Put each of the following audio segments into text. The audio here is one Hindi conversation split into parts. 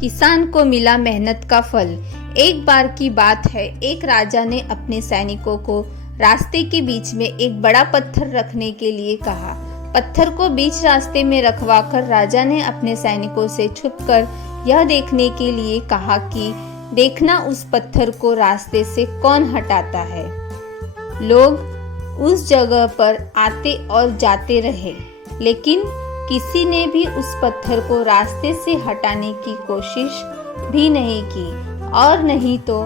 किसान को मिला मेहनत का फल। एक बार की बात है, एक राजा ने अपने सैनिकों को रास्ते के बीच में एक बड़ा पत्थर रखने के लिए कहा। पत्थर को बीच रास्ते में रखवाकर राजा ने अपने सैनिकों से छुपकर यह देखने के लिए कहा कि देखना उस पत्थर को रास्ते से कौन हटाता है। लोग उस जगह पर आते और जाते रहे, लेकिन किसी ने भी उस पत्थर को रास्ते से हटाने की कोशिश भी नहीं की, और नहीं तो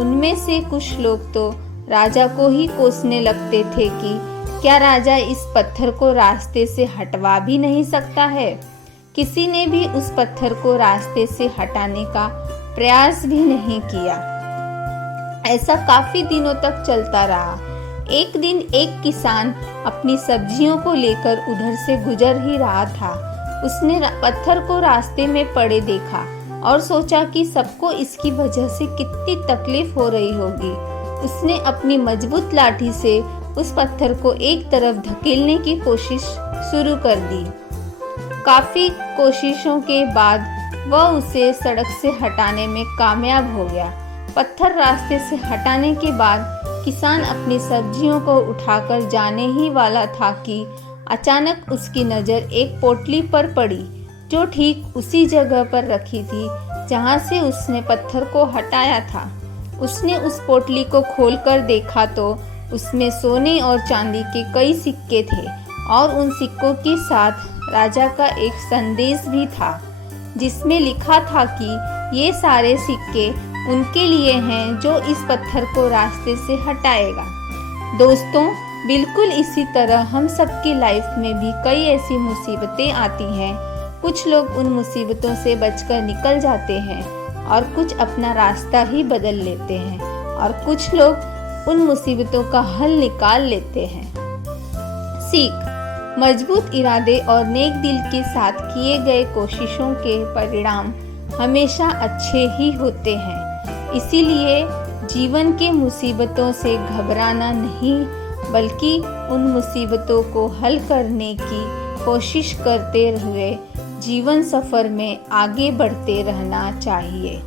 उनमें से कुछ लोग तो राजा को ही कोसने लगते थे कि क्या राजा इस पत्थर को रास्ते से हटवा भी नहीं सकता है। किसी ने भी उस पत्थर को रास्ते से हटाने का प्रयास भी नहीं किया। ऐसा काफी दिनों तक चलता रहा। एक दिन एक किसान अपनी सब्जियों को लेकर उधर से गुजर ही रहा था। उसने पत्थर को रास्ते में पड़े देखा और सोचा कि सबको इसकी वजह से कितनी तकलीफ हो रही होगी। उसने अपनी मजबूत लाठी से उस पत्थर को एक तरफ धकेलने की कोशिश शुरू कर दी। काफी कोशिशों के बाद वह उसे सड़क से हटाने में कामयाब हो गया। पत्थर रास्ते से हटाने के बाद किसान अपनी सब्जियों को उठाकर जाने ही वाला था कि अचानक उसकी नज़र एक पोटली पर पड़ी, जो ठीक उसी जगह पर रखी थी जहां से उसने पत्थर को हटाया था। उसने उस पोटली को खोलकर देखा तो उसमें सोने और चांदी के कई सिक्के थे, और उन सिक्कों के साथ राजा का एक संदेश भी था, जिसमें लिखा था कि ये सारे सिक्के उनके लिए हैं जो इस पत्थर को रास्ते से हटाएगा। दोस्तों, बिल्कुल इसी तरह हम सबकी लाइफ में भी कई ऐसी मुसीबतें आती हैं। कुछ लोग उन मुसीबतों से बचकर निकल जाते हैं और कुछ अपना रास्ता ही बदल लेते हैं, और कुछ लोग उन मुसीबतों का हल निकाल लेते हैं। सीख: मजबूत इरादे और नेक दिल के साथ किए गए कोशिशों के परिणाम हमेशा अच्छे ही होते हैं। इसीलिए जीवन के मुसीबतों से घबराना नहीं, बल्कि उन मुसीबतों को हल करने की कोशिश करते हुए जीवन सफर में आगे बढ़ते रहना चाहिए।